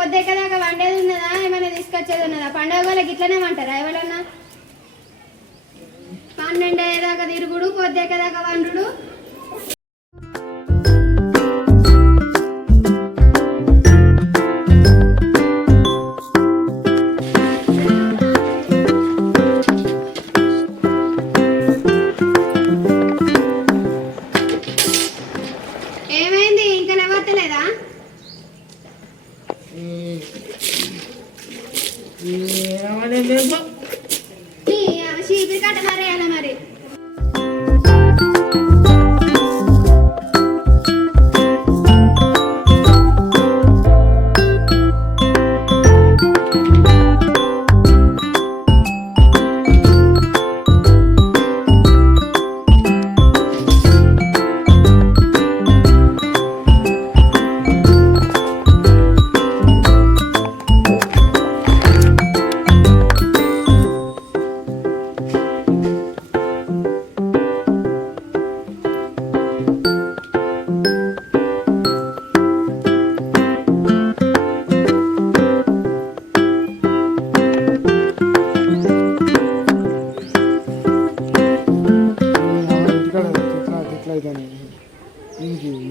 పొద్దుకేదాకా వండేది ఉన్నదా ఏమైనా తీసుకొచ్చేది ఉన్నదా? పండుగ వాళ్ళకి ఇట్లనే వంటారా ఎవరన్నా? 12 అయ్యేదాకా తిరుగుడు, పొద్దుకేదాకా వండుడు. ఏమైంది ఇంకా లేవత్తలేదా? చీపిరి కట్టమారేయాల మరి.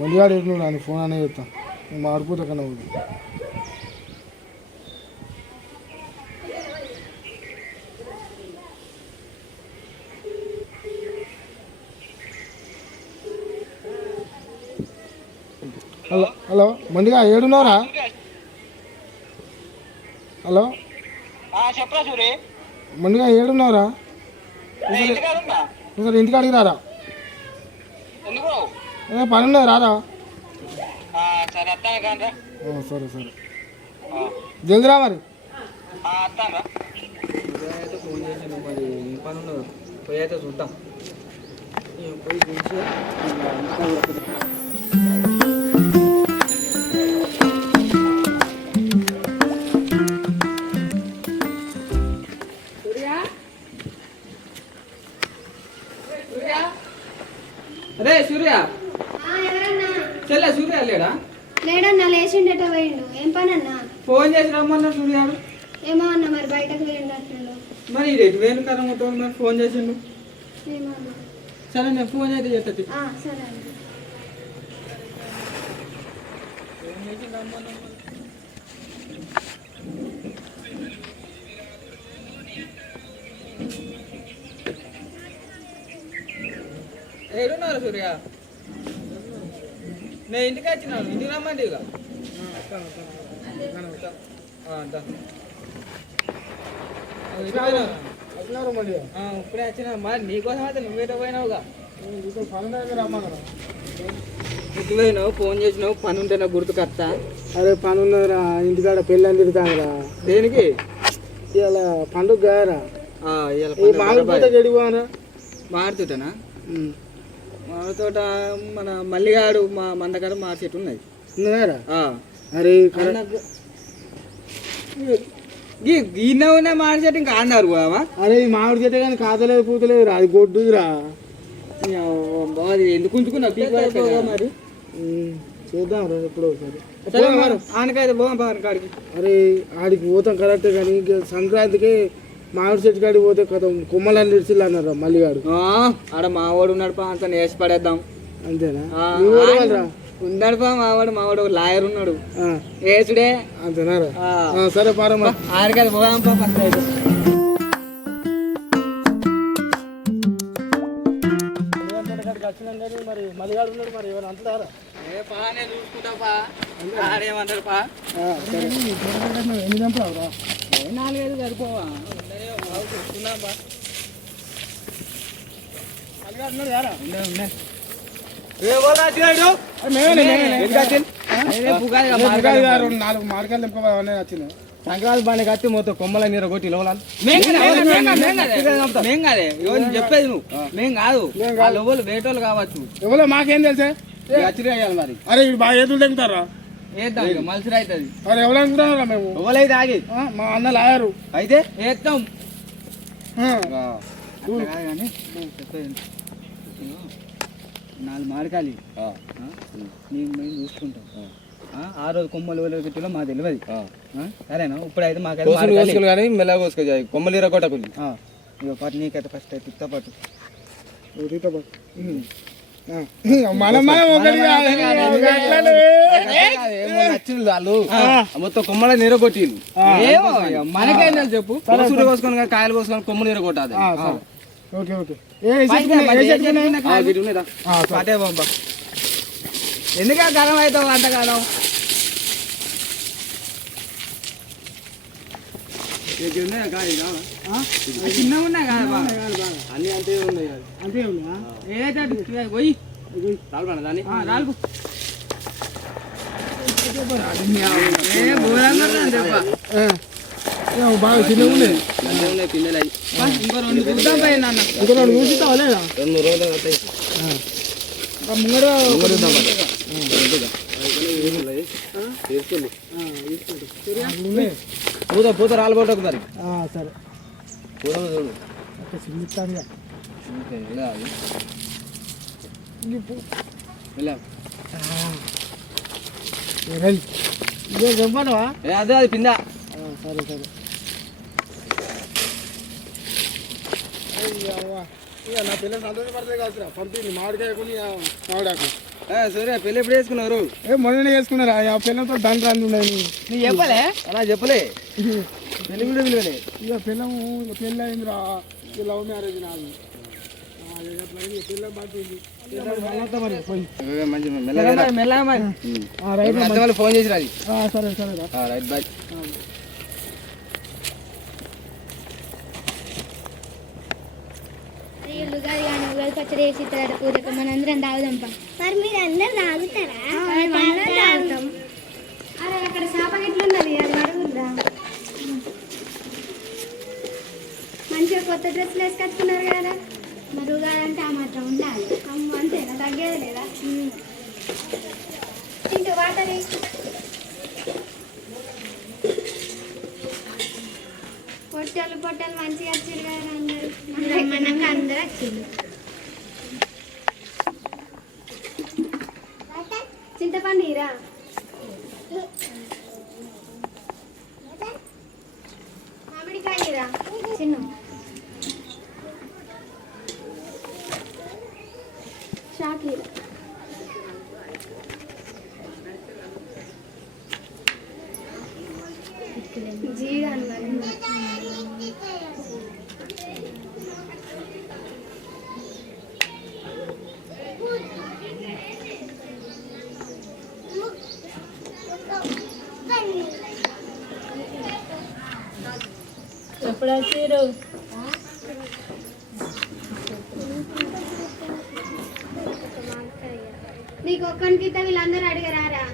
మళ్ళీ నాని ఫోన్ అనే చెప్తా మాడిపోతా కన్నా ఊరు. హలో హలో మండిగా ఏడున్నారా? హలో చెప్పరా సూరి, మండిగా ఏడున్నారా? సరే ఇంటికాడికి రారా? పని ఉన్నది రారా? సరే సరే జల్ది రా మరి. ఫోన్ చేసి మరి ఏం పని ఉన్నదో పోయి అయితే చూద్దాం. పోయి చూసి అరే సూర్య, చెల్లె సూర్య లేడా? లేడన్నా, లేచిండట పోయిండు. ఏం పని అన్నా? ఫోన్ చేసి రమ్మన్నా సూర్యాడు. ఏమో అన్న మరి బయటకు పోయిండు అట్లా. మరి ఇటు వేలు కరమ్మతో మరి ఫోన్ చేసిండు. ఏమో అన్న. సరే నేను ఫోన్ అయితే చేస్తుంది. సరే అండి. ఏడున్నారు సూర్య? నేను ఇంటికి వచ్చినాను. ఇంటికి రమ్మండి ఇక. ఇప్పుడే వచ్చినా మరి నీకోసం అయితే నువ్వేదో పోయినావుగా. ఇంటికి పోయినావు, ఫోన్ చేసినావు, పని ఉంటే నాకు గుర్తుకొస్తా. అరే పని ఉన్నదిరా, ఇంటికాడ పెళ్ళి అని తిరుగుతానురా. దేనికి? ఇలా పండుగ గారా మారుతుంటేనా? మామిడి తోట మన మల్లిగాడు మా మందకాడ మా చెట్టు ఉన్నది. అరే గిన్నె ఉన్నాయి మామిడి చెట్టు ఇంకా అన్నారు. అరే ఈ మామిడి చెట్టు కానీ కాతలేదు పూతలేదు, అది గొడ్డుదిరా. అది ఎందుకు ఉంచుకున్నావు? మరి చేద్దాం రా ఎప్పుడో ఒకసారి. ఆనకైతే పోదాం కాడికి. అరే ఆడికి పోతాం కరెక్టే కానీ సంక్రాంతికి మామిడి చెట్టు కాడికి పోతే కథ కొమ్మలని నిడిచిల్లు అన్నారు మల్లిగాడు. ఆడ మావాడు ఉన్నాడు పా, అంత వేసి పడేద్దాం. అంతేనా? ఉన్నాడు పా మావాడు ఒక లాయర్ ఉన్నాడు వేసుడే. అంతేనా? సరే పారమ్మా ఆడికైతే పోదాం పా. ఫస్ట్ అయితే మరి మల్లిగాడు ఉన్నాడు, మరి ఎవరు అంటారా? నేను చూసుకుంటా పా. ఆడేమంటాడు పా? ఎన్ని చంపావురా? 4-5 సరిపోవా? చూసుకున్నాం బా. సంక్రాంతి బండి కట్టి మొత్తం కొమ్మల నీరు కొట్టి లోలాలు మేం కాదే చెప్పేది నువ్వు. మేం కాదు, వాళ్ళు వేటోళ్ళు కావచ్చు. ఎవరో మాకేం తెలుసా? అచ్చిరేయాలి మరి. అరే ఇప్పుడు బాగా ఏదులు తెగుతారా? వేద్దాం ఇక మలిసిరి అవుతుంది. అరే ఎవరు అనుకుంటున్నారా? మేము ఎవరైతే ఆగి మా అన్న లాయరు అయితే వేస్తాం. కానీ చెప్పేది 4 మామిడికాయలు మేము చూసుకుంటాం. ఆ రోజు కొమ్మలు గిట్టులో మాకు తెలియదు సరేనా ఇప్పుడైతే కోసులు మాకైతే కోసుకుని కానీ మెల్లగా కోసుకో కొమ్మలు ఇరగొట్టకు ఇక పట్టు నీకైతే ఫస్ట్ అయితే ఇస్తా పట్టు మనం ఒకటి నచ్చింది వాళ్ళు మొత్తం కొమ్మల ఇరగొట్టింది ఏమో ఇక మనకేం తెలుసు చెప్పు కోసులు కోసుకొని కానీ కాయలు కోసుకొని కొమ్మలు ఇరగొట్టాలి ఓకే ఓకే అటే పంప ఎందుక గరం అవుతావు అంతగానం చిన్నగా ఉన్నాయి కదా అన్ని అంతే ఉన్నాయి అంతే ఉన్నా ఏదైతే పోయి రాలు దాన్ని రాలుకు ఏ ఘోరంగా ఉందని చెప్ప బాగా చిన్నగా ఉన్నాయి అన్నీ ఉన్నాయి పిందెలు అవి ఇంకో రెండు చూద్దాం పోయింది అన్న ఇంకా రెండు కూర్చుంటావా లేదా 2 రోజులు వస్తాయి ఇంకా ముంగర పూత పూత రాలు కొట్టకు మరి సరే పూత చూడు చిన్నిస్తానుగా ఇదే చెప్పానవా అదే అది పిందా సరే సరే ఇక నా పిల్లలు సంతోషపడతాయి కాదురా పంపింది మామిడికాయ కొని మామిడాకు సరే పెళ్ళి ఎప్పుడు వేసుకున్నారు మొన్ననే చేసుకున్నారా ఆ పిల్లలతో దాని రాని ఉన్నాయి నువ్వు చెప్పలే అలా చెప్పలే పెళ్ళి కూడా పిలవలే ఇక పిల్లము ఇక పెళ్ళి అయిందిరా ఇక లవ్ మ్యారేజ్ నాది పిల్ల పట్టింది మరి పోయి మంచి మెల్లగా మెల్లగా మరి రైట్ అర్థం వాళ్ళు ఫోన్ చేసి రాది సరే సరే రా రైట్ బాయ్ ఉగాది కానీ ఉగాది పచ్చడి వేసి ఇస్తారు పూజకు మనందరం తాగుదాంపా. మరి మీరు అందరు తాగుతారా తాగుతాం. అరే అక్కడ చేప గిట్ల ఉన్నది అది అడుగుద్దా. మంచిగా కొత్త డ్రెస్సులు వేసుకొచ్చుకున్నారు కదా, మరి ఉగాది అంటే ఆ మాత్రం ఉండాలి. అంతేనా, తగ్గేది లేదా? ఇంటూ వాటర్ పొట్టలు మంచిగా వచ్చారు కదా అందరూ. అందరూ వచ్చింది. చింతపండు ఇరా. మామిడికాయ ఇరా చిన్న. షాకీరా. జీగా అన్నారు. ఎప్పుడు వచ్చారు? నీకు ఒక్కరికి ఇస్తే వీళ్ళందరూ అడిగరారా?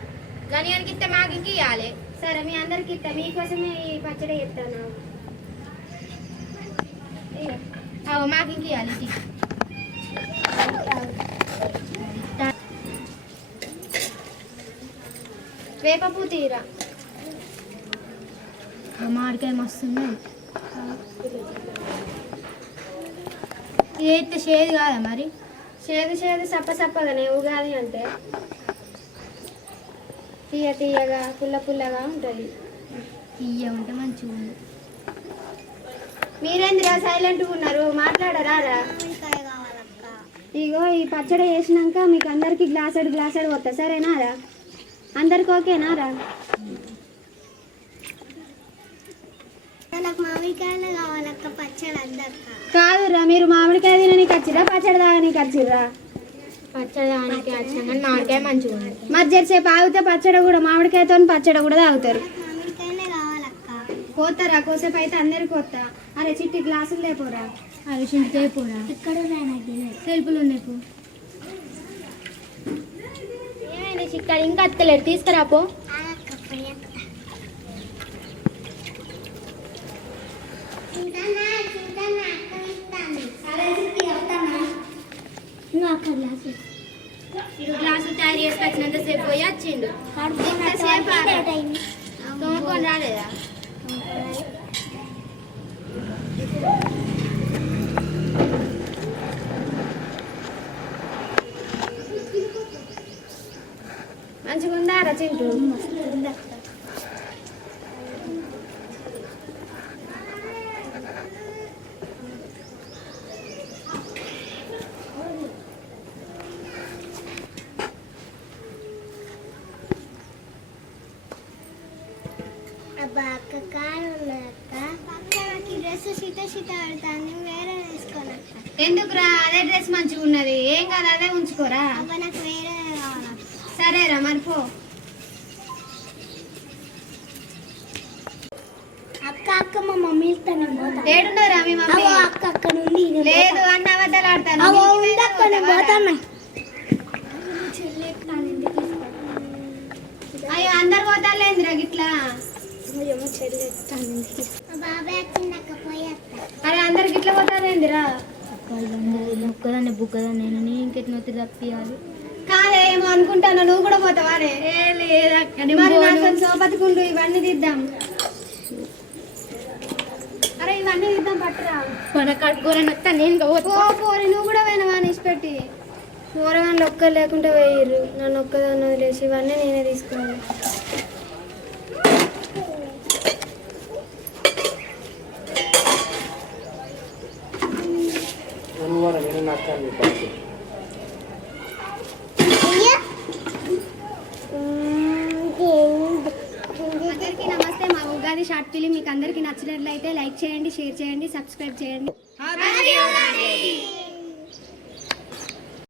గనియానికి ఇస్తే మాకు ఇంక ఇవ్వాలి. సరే మీ అందరికి ఇస్తా, మీకోసమే ఈ పచ్చడి చెప్తాను. మాకు ఇంక ఇవ్వాలి. వేపపూ తీరా. మామిడికాయ మస్తుంది. ఇది షేది కాదా మరి? షేది సప్పగానే ఉగాది అంటే తీయగా పుల్లగా ఉంటుంది. తీయ ఉంటే మంచిగా ఉంది. మీరేందిరా సైలెంట్గా ఉన్నారు, మాట్లాడరారా? ఇగో ఈ పచ్చడి వేసినాక మీకు అందరికి గ్లాసెడ్ వస్తా, సరేనారా? అందరికి ఓకేనారా? నాకు మామిడికాయలు కావాలక్క, పచ్చడి అందక్క. కాదురా, మీరు మామిడికాయ తిననీకి వచ్చిర్రా పచ్చడి తాగనీకి వచ్చిర్రా? పచ్చడి దానికి వచ్చినా కానీ మామిడికాయ మంచిగా ఉంది. మరి జరసేపు ఆగితే పచ్చడి కూడా, మామిడికాయతో పచ్చడి కూడా తాగుతారు. మామిడికాయలే కావాలక్క. పోతారా కోసేపు అయితే అందరికి పోతా. అరే చిట్టి గ్లాసులు లేపోరా. అరే చింటితే పోరా. ఇక్కడ నాకు సెల్పులు ఉన్నాయి పో. ఏమైనా చిక్కడ ఇంకా అత్తలేడు, తీసుకురాపో. గ్లాసులు తయారు చేసుకొచ్చినంత సేపు పోయి వచ్చిండు. తోముకొని రాలేదా? మంచిగా ఉందారా చింటూ? ఎందుకురా అదే డ్రెస్ మంచిగా ఉన్నది ఏం కాదు అదే ఉంచుకోరా సరేరా మరి పో అక్క మా మమ్మీ ఏడున్నారా మీ మమ్మీ అక్క నుండి లేదు అన్న అబద్ధాలు ఆడతాను అయ్యో అందరు పోతారులేందిరా గిట్లా అరే అందరు గిట్ల పోతారేందిరా ఒక్కదాన్ని బుక్కదాన్ని నేను ఇంకెట్లా తప్పియాలి కాదే ఏమో అనుకుంటాను నువ్వు కూడా పోతావానే మరి నాకు సోపతికుండు ఇవన్నీ తీద్దాం అరే ఇవన్నీ తీద్దాం పట్టురా మన కడుకోరని వస్తా నేను ఓ పోరి నువ్వు కూడా పోయినవా నిష్పెట్టి కూరగాయలు ఒక్కరు లేకుండా వేయరు నన్ను ఒక్కదాన్ని వదిలేసి ఇవన్నీ నేనే తీసుకోవాలి అందరికీ నమస్తే మా ఉగాది షార్ట్ ఫిలిం మీకు అందరికీ నచ్చినట్లయితే లైక్ చేయండి షేర్ చేయండి సబ్స్క్రైబ్ చేయండి